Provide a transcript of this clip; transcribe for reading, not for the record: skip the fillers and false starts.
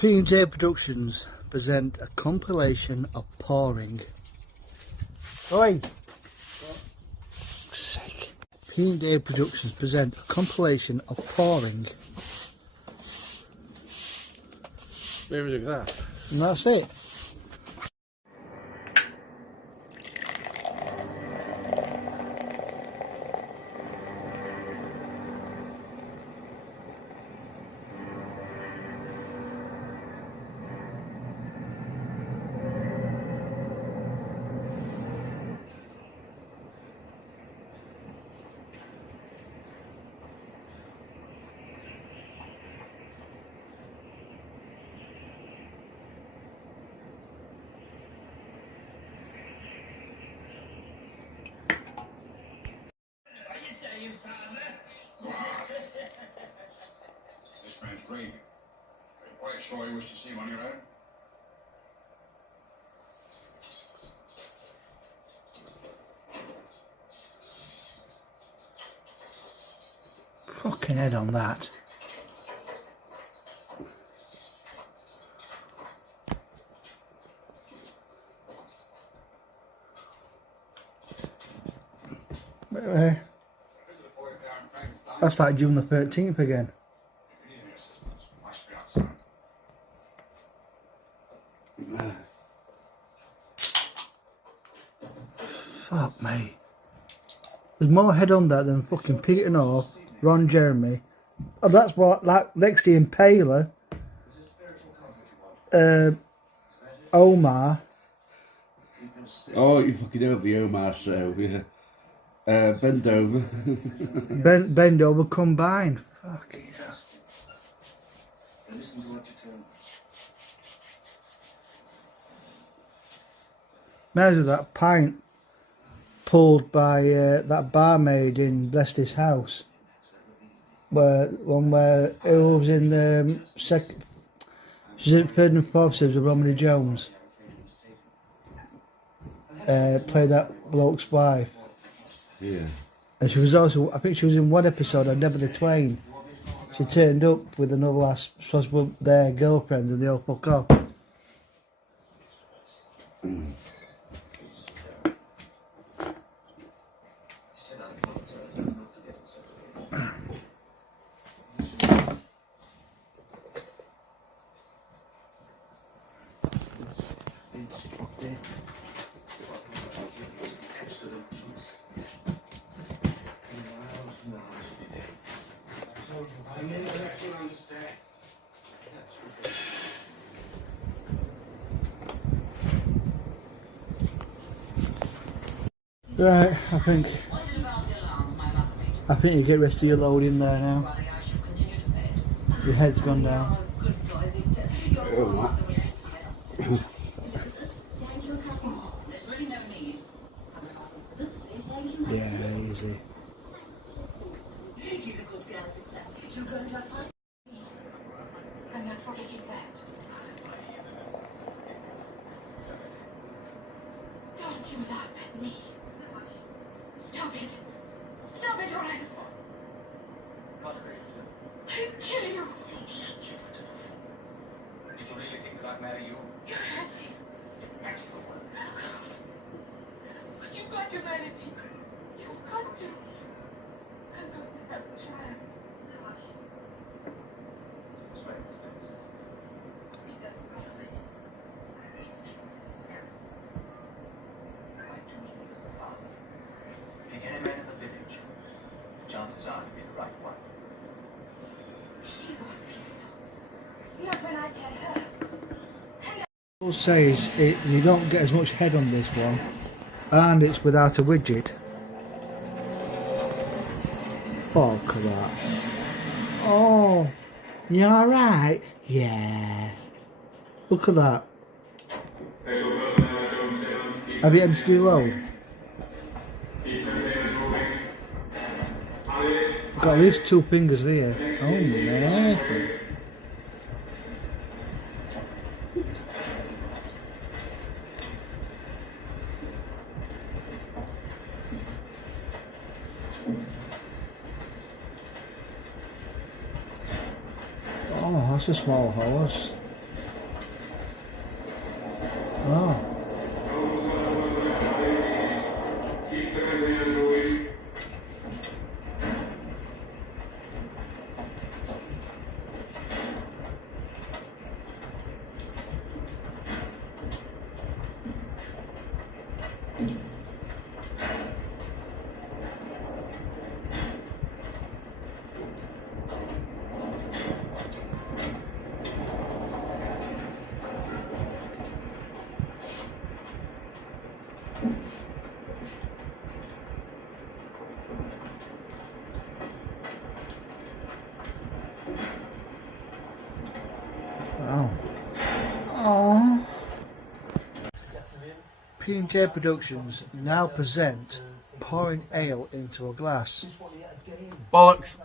P&J Productions present a compilation of pouring. Oi! Sake. P&J Productions present a compilation of pouring. Maybe like that. And that's it. This man's raving. Are you quite sure you wish to see him on your own? Fucking head on that. That's like June the 13th again. Fuck me. There's more head on that than fucking Peter North, Ron Jeremy. Oh, that's what, like Lexi Impaler, Omar. Oh, you fucking over the Omar show, yeah. Bend over. Bend over combined. Fucking hell. Imagine that pint pulled by that barmaid in Lester's house. Where it was in the second. She's in third and fourth series of Romany Jones. Played that bloke's wife. Yeah. And she was also, I think she was in one episode of Never the Twain. She turned up with another last, supposed to be their girlfriends, and they all fuck off. Right, I think you get the rest of your load in there now. Your head's gone down. Yeah, easy. Stop it! Stop it, Ryan! I'll kill you! You stupid. Did you really think that I'd marry you? You had to. But you've got to marry me. You've got to. I'm going to have a child. Any man in the village, chances are to be the right one. She won't be so. Not when I tell her. All says you don't get as much head on this one, and it's without a widget. Oh, look at that. Oh, you alright? Yeah. Look at that. Have you had to do load? Got at least 2 fingers there. Oh man. Oh, that's a small horse. Oh. Wow. Oh. P&J Productions now present pouring ale into a glass. Bollocks.